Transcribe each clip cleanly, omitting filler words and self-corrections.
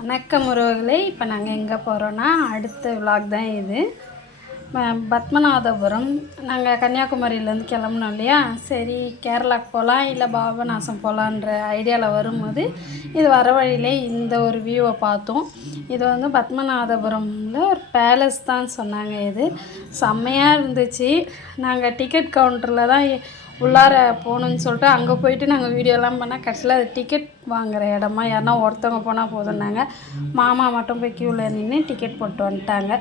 வணக்கம் உறவுகளே. இப்போ நாங்கள் எங்கே போகிறோன்னா அடுத்த விலாக் தான் இது. பத்மநாபபுரம். நாங்கள் கன்னியாகுமரியிலேருந்து கிளம்புனோம் இல்லையா. சரி கேரளாவுக்கு போகலாம் இல்லை பாபநாசம் போகலான்ற ஐடியாவில் வரும்போது இது வர வழியிலே இந்த ஒரு வியூவை பார்த்தோம். இது வந்து பத்மநாபபுரமில் ஒரு பேலஸ் தான் சொன்னாங்க. இது செம்மையாக இருந்துச்சு. நாங்கள் டிக்கெட் கவுண்டரில் தான் உள்ளார போகணுன்னு சொல்லிட்டு அங்கே போயிட்டு நாங்கள் வீடியோலாம் பண்ணால் கடைசியில் அது டிக்கெட் வாங்குகிற இடமா யாருன்னா ஒருத்தவங்க போனால் போதும்னாங்க. மாமா மட்டும் போய் க்யூவில் நின்று டிக்கெட் போட்டு வந்துட்டாங்க.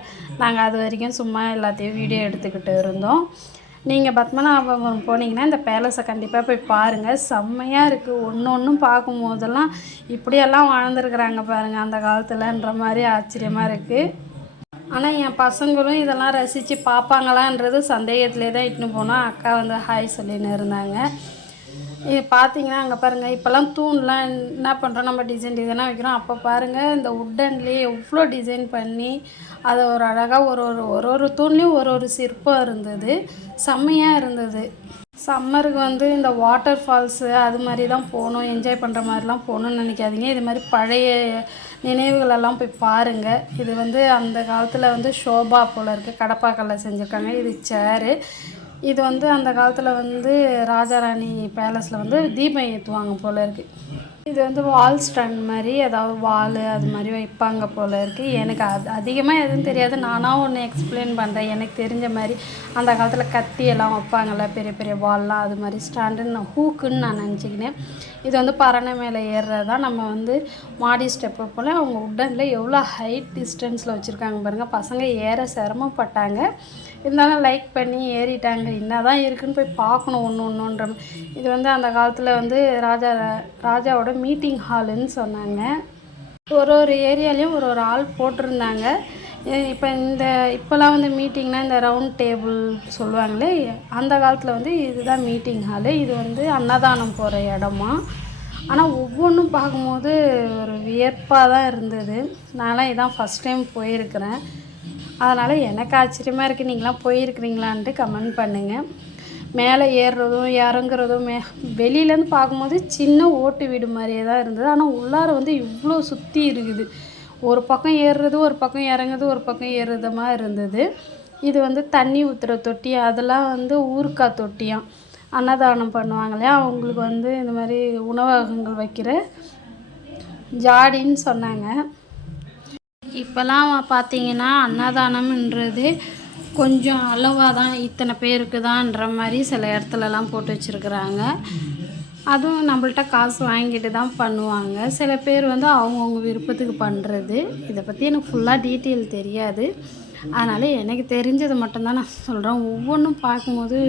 நாங்கள் அது வரைக்கும் சும்மா எல்லாத்தையும் வீடியோ எடுத்துக்கிட்டு இருந்தோம். நீங்கள் பத்மநாபபுரம் போனீங்கன்னா இந்த பேலஸை கண்டிப்பாக போய் பாருங்கள். செம்மையாக இருக்குது. ஒன்று ஒன்றும் பார்க்கும் போதெல்லாம் இப்படியெல்லாம் வாழ்ந்துருக்குறாங்க பாருங்கள் அந்த காலத்தில்ன்ற மாதிரி ஆச்சரியமாக இருக்குது. ஆனால் என் பசங்களும் இதெல்லாம் ரசித்து பார்ப்பாங்களான்றது சந்தேகத்திலே தான் இட்டுன்னு போனோம். அக்கா வந்து ஹாய் சொல்லின்னு இருந்தாங்க. இது பார்த்தீங்கன்னா அங்கே பாருங்கள், இப்போல்லாம் தூண்லாம் என்ன பண்ணுறோம், நம்ம டிசைனாக வைக்கிறோம். அப்போ பாருங்கள் இந்த உட்டன்லேயே எவ்வளோ டிசைன் பண்ணி அதை ஒரு அழகாக ஒரு தூண்லேயும் ஒரு சிற்பம் இருந்தது. செம்மையாக இருந்தது. சம்மருக்கு வந்து இந்த வாட்டர் ஃபால்ஸு அது மாதிரி தான் போகணும், என்ஜாய் பண்ணுற மாதிரிலாம் போகணுன்னு நினைக்காதீங்க. இது மாதிரி பழைய நினைவுகளெல்லாம் போய் பாருங்கள். இது வந்து அந்த காலத்தில் வந்து ஷோபா போல் இருக்குது, கடப்பாக்கல்ல செஞ்சுருக்காங்க. இது சேரு. இது வந்து அந்த காலத்தில் வந்து ராஜாராணி பேலஸில் வந்து தீபம் ஏற்றுவாங்க போல் இருக்குது. இது வந்து வால் ஸ்டாண்ட் மாதிரி ஏதாவது வால் அது மாதிரி வைப்பாங்க போல் இருக்குது. எனக்கு அதிகமாக எதுவும் தெரியாது. நானாக ஒன்று எக்ஸ்பிளைன் பண்ணுறேன் எனக்கு தெரிஞ்ச மாதிரி. அந்த காலத்தில் கத்தியெல்லாம் வைப்பாங்கள்ல, பெரிய பெரிய வால்லாம், அது மாதிரி ஸ்டாண்டுன்னு ஹூக்குன்னு நான் நினச்சிக்கினேன். இது வந்து பரணை மேலே ஏறுறது தான். நம்ம வந்து மாடி ஸ்டெப்பு போல் அவங்க உட்டனில் எவ்வளோ ஹைட் டிஸ்டன்ஸில் வச்சுருக்காங்க பாருங்கள். பசங்க ஏற சிரமப்பட்டாங்க, இருந்தாலும் லைக் பண்ணி ஏறிட்டாங்க. என்ன தான் இருக்குதுன்னு போய் பார்க்கணும் ஒன்றுன்ற. இது வந்து அந்த காலத்தில் வந்து ராஜாவோட மீட்டிங் ஹாலுன்னு சொன்னாங்க. ஒரு ஏரியாலையும் ஒரு ஆள் போட்டிருந்தாங்க. இப்போல்லாம் வந்து மீட்டிங்னா இந்த ரவுண்ட் டேபிள் சொல்லுவாங்களே, அந்த காலத்தில் வந்து இதுதான் மீட்டிங் ஹாலு. இது வந்து அன்னதானம் போகிற இடமா. ஆனால் ஒவ்வொன்றும் பார்க்கும்போது ஒரு வியப்பாக தான் இருந்தது. நான்லாம் இதான் ஃபஸ்ட் டைம் போயிருக்கிறேன். அதனால் எனக்கு ஆச்சரியமாக இருக்குது. நீங்களாம் போயிருக்கிறீங்களான்ட்டு கமெண்ட் பண்ணுங்கள். மேலே ஏறுறதும் இறங்குறதும் வெளியிலேருந்து பார்க்கும்போது சின்ன ஓட்டு வீடு மாதிரியே தான் இருந்தது. ஆனால் உள்ளார வந்து இவ்வளோ சுற்றி இருக்குது. ஒரு பக்கம் ஏறுறது, ஒரு பக்கம் இறங்குறது, ஒரு பக்கம் ஏறுறது மாதிரி இருந்தது. இது வந்து தண்ணி ஊற்றுற தொட்டி, அதெல்லாம் வந்து ஊறுக்காய் தொட்டியாம். அன்னதானம் பண்ணுவாங்க இல்லையா, அவங்களுக்கு வந்து இந்த மாதிரி உணவகங்கள் வைக்கிற ஜாடின்னு சொன்னாங்க. இப்போல்லாம் பார்த்தீங்கன்னா அன்னதானம்ன்றது கொஞ்சம் அளவாக தான், இத்தனை பேருக்கு தான்ன்ற மாதிரி சில இடத்துலலாம் போட்டு வச்சுருக்குறாங்க. அதுவும் நம்மள்ட்ட காசு வாங்கிட்டு தான் பண்ணுவாங்க. சில பேர் வந்து அவங்கவுங்க விருப்பத்துக்கு பண்ணுறது. இதை பற்றி எனக்கு ஃபுல்லாக டீட்டெயில் தெரியாது. அதனால் எனக்கு தெரிஞ்சது மட்டும்தான் நான் சொல்கிறேன். ஒவ்வொன்றும் பார்க்கும்போது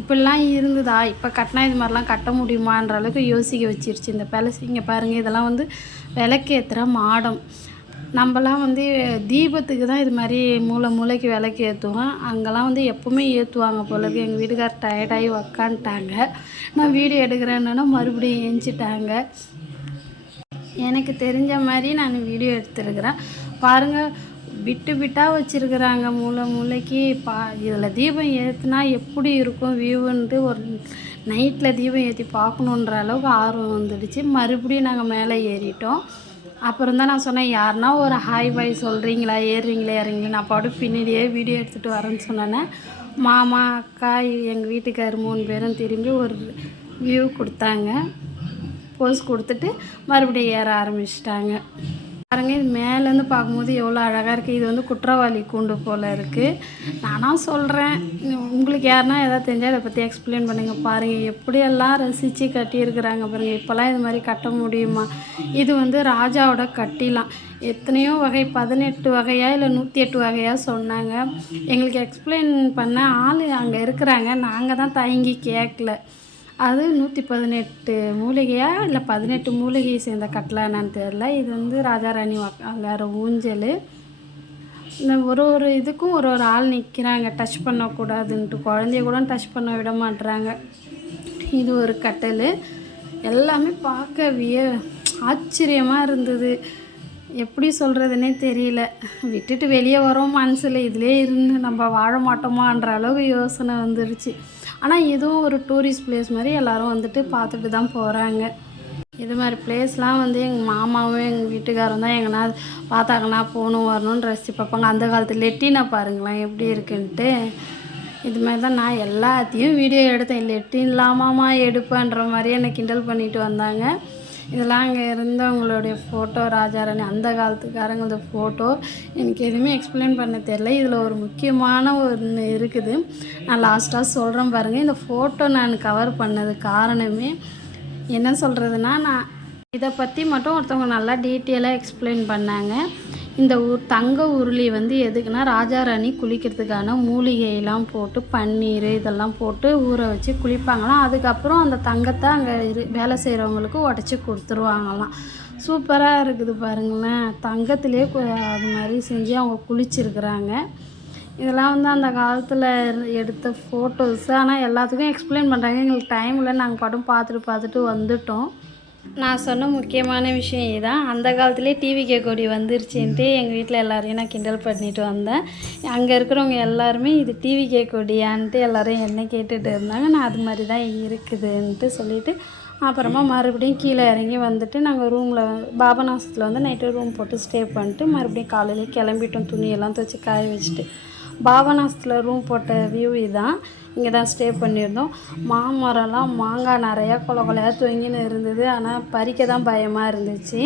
இப்படிலாம் இருந்ததா, இப்போ கட்டினா இது மாதிரிலாம் கட்ட முடியுமான்ற அளவுக்கு யோசிக்க வச்சிருச்சு இந்த பேலஸ். இங்கே பாருங்கள், இதெல்லாம் வந்து விளக்கேற்றுற மாடம். நம்மலாம் வந்து தீபத்துக்கு தான் இது மாதிரி மூளைக்கு விளக்கு ஏற்றுவோம். அங்கெல்லாம் வந்து எப்போவுமே ஏற்றுவாங்க போல இருக்குது. எங்கள் வீட்டுக்கார் டயர்டாகி உக்காந்துட்டாங்க. நான் வீடியோ எடுக்கிறேன்னா மறுபடியும் ஏஞ்சிட்டாங்க. எனக்கு தெரிஞ்ச மாதிரி நான் வீடியோ எடுத்துருக்கிறேன். பாருங்கள், விட்டாக வச்சுருக்குறாங்க மூளைக்கு. இதில் தீபம் ஏற்றுனா எப்படி இருக்கும் வியூன்ட்டு ஒரு நைட்டில் தீபம் ஏற்றி பார்க்கணுன்ற அளவுக்கு ஆர்வம் வந்துடுச்சு. மறுபடியும் நாங்கள் மேலே ஏறிட்டோம். அப்புறம் தான் நான் சொன்னேன், யாருன்னா ஒரு ஹாய் பாய் சொல்கிறீங்களா, ஏறுறீங்களா இறங்குங்களா. நான் பாட்டு பின்னாடியே வீடியோ எடுத்துகிட்டு வரேன்னு சொன்னேன். மாமா அக்கா எங்கள் வீட்டுக்கார் 3 பேரும் திரும்பி ஒரு வியூ கொடுத்தாங்க. போஸ் கொடுத்துட்டு மறுபடியும் ஏற ஆரம்பிச்சிட்டாங்க. பாருங்கள், இது மேலேருந்து பார்க்கும்போது எவ்வளோ அழகாக இருக்குது. இது வந்து குற்றவாளி கூண்டு போல் இருக்குது. நானாக சொல்கிறேன், உங்களுக்கு யாருன்னா எதாவது தெரிஞ்சால் இதை பற்றி எக்ஸ்பிளைன் பண்ணுங்கள். பாருங்கள் எப்படியெல்லாம் ரசித்து கட்டியிருக்கிறாங்க பாருங்கள். இப்போல்லாம் இது மாதிரி கட்ட முடியுமா? இது வந்து ராஜாவோட கட்டிலாம். எத்தனையோ வகை, 18 வகையா இல்லை 108 வகையாக சொன்னாங்க. எங்களுக்கு எக்ஸ்பிளைன் பண்ண ஆள் அங்கே இருக்கிறாங்க. நாங்கள் தான் தயங்கி கேட்கல. அது 118 மூலிகையா இல்லை 18 மூலிகையை சேர்ந்த கட்டலாம் என்னன்னு தெரில. இது வந்து ராஜாராணி விளையாடுற ஊஞ்சல். இந்த ஒரு இதுக்கும் ஒரு ஆள் நிற்கிறாங்க, டச் பண்ணக்கூடாதுன்ட்டு. குழந்தைய கூட டச் பண்ண விட மாட்டுறாங்க. இது ஒரு கட்டல். எல்லாமே பார்க்க ஆச்சரியமாக இருந்தது. எப்படி சொல்கிறதுனே தெரியல. விட்டுட்டு வெளியே வரோம் மனசில், இதிலே இருந்து நம்ம வாழ மாட்டோமான்ற அளவுக்கு யோசனை வந்துடுச்சு. ஆனால் இதுவும் ஒரு டூரிஸ்ட் பிளேஸ் மாதிரி எல்லோரும் வந்துட்டு பார்த்துட்டு தான் போகிறாங்க. இது மாதிரி பிளேஸ்லாம் வந்து எங்கள் மாமாவும் எங்கள் வீட்டுக்காரும் தான் எங்கன்னா பார்த்தாங்கன்னா போகணும் வரணும்னு ரசித்து பார்ப்பாங்க. அந்த காலத்து லெட்டினை பாருங்களேன் எப்படி இருக்குன்ட்டு. இது மாதிரி தான் நான் எல்லாத்தையும் வீடியோ எடுத்தேன். லெட்டின் இல்லாமாம்மா எடுப்பேன்ற மாதிரி என்னை கிண்டல் பண்ணிட்டு வந்தாங்க. இதெல்லாம் அங்கே இருந்தவங்களுடைய ஃபோட்டோ, ராஜாராணி அந்த காலத்துக்காரங்களோட ஃபோட்டோ. எனக்கு எதுவுமே எக்ஸ்பிளைன் பண்ண தெரில. இதில் ஒரு முக்கியமான ஒன்று இருக்குது, நான் லாஸ்ட்டாக சொல்கிறேன் பாருங்கள். இந்த ஃபோட்டோ நான் கவர் பண்ணது காரணமே என்ன சொல்கிறதுனா, நான் இதை பற்றி மட்டும் ஒருத்தவங்க நல்லா டீட்டெயிலாக எக்ஸ்பிளைன் பண்ணாங்க. இந்த தங்க உருளி வந்து எதுக்குன்னா, ராஜாராணி குளிக்கிறதுக்கான மூலிகையெல்லாம் போட்டு பன்னீர் இதெல்லாம் போட்டு ஊற வச்சு குளிப்பாங்களாம். அதுக்கப்புறம் அந்த தங்கத்தை அங்கே வேலை செய்கிறவங்களுக்கு உடச்சி கொடுத்துருவாங்களாம். சூப்பராக இருக்குது பாருங்களேன். தங்கத்திலே அது மாதிரி செஞ்சு அவங்க குளிச்சிருக்கிறாங்க. இதெல்லாம் வந்து அந்த காலத்தில் எடுத்த ஃபோட்டோஸு. ஆனால் எல்லாத்துக்கும் எக்ஸ்பிளைன் பண்ணுறாங்க. எங்களுக்கு டைம் இல்லை, நாங்கள் பாட்டும் பார்த்துட்டு வந்துட்டோம். நான் சொன்ன முக்கியமான விஷயம் இதுதான். அந்த காலத்துலேயே டிவிகே கொடி வந்துருச்சுன்ட்டு எங்கள் வீட்டில் எல்லோரையும் நான் கிண்டல் பண்ணிட்டு வந்தேன். அங்கே இருக்கிறவங்க எல்லாருமே இது டிவிகே கொடியான்ட்டு எல்லோரும் என்ன கேட்டுகிட்டு இருந்தாங்க. நான் அது மாதிரி தான் இருக்குதுன்ட்டு சொல்லிவிட்டு அப்புறமா மறுபடியும் கீழே இறங்கி வந்துட்டு நாங்கள் ரூமில் பாபநாசத்தில் வந்து நைட்டு ரூம் போட்டு ஸ்டே பண்ணிட்டு மறுபடியும் காலையிலே கிளம்பிட்டோம். துணியெல்லாம் துவச்சி காய வச்சுட்டு. பாபநாசத்தில் ரூம் போட்ட வியூ இதுதான். இங்கே தான் ஸ்டே பண்ணியிருந்தோம். மாமரம்லாம் மாங்காய் நிறையா கொலையாக தொங்கின்னு இருந்தது. ஆனால் பறிக்க தான் பயமாக இருந்துச்சு.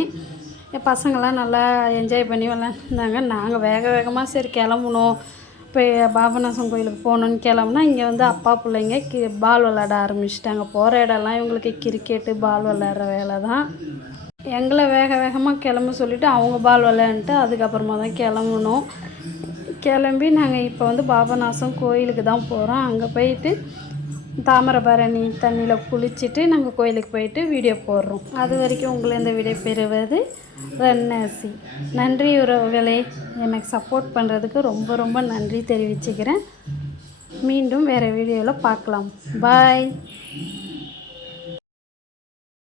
என் பசங்கள்லாம் நல்லா என்ஜாய் பண்ணி விளாண்டாங்க. நாங்கள் வேகமாக சரி கிளம்பணும், இப்போ பாபநாசம் கோயிலுக்கு போகணுன்னு கிளம்புனா இங்கே வந்து அப்பா பிள்ளைங்க பால் விளாட ஆரம்பிச்சிட்டாங்க. போகிற இடம்லாம் இவங்களுக்கு கிரிக்கெட்டு பால் விளாட்ற வேலை தான். எங்களை வேகமாக கிளம்ப சொல்லிவிட்டு அவங்க பால் விளையாண்டுட்டு அதுக்கப்புறமா தான் கிளம்பணும். கிளம்பி நாங்கள் இப்போ வந்து பாபநாசம் கோயிலுக்கு தான் போகிறோம். அங்கே போயிட்டு தாமிரபரணி தண்ணியில் குளிச்சுட்டு நாங்கள் கோயிலுக்கு போயிட்டு வீடியோ போடுறோம். அது வரைக்கும் உங்களை இந்த விடை பெறுவது ரன்னசி. நன்றி உறவுகளே, எனக்கு சப்போர்ட் பண்ணுறதுக்கு ரொம்ப நன்றி தெரிவிச்சுக்கிறேன். மீண்டும் வேறு வீடியோவில் பார்க்கலாம். பாய்.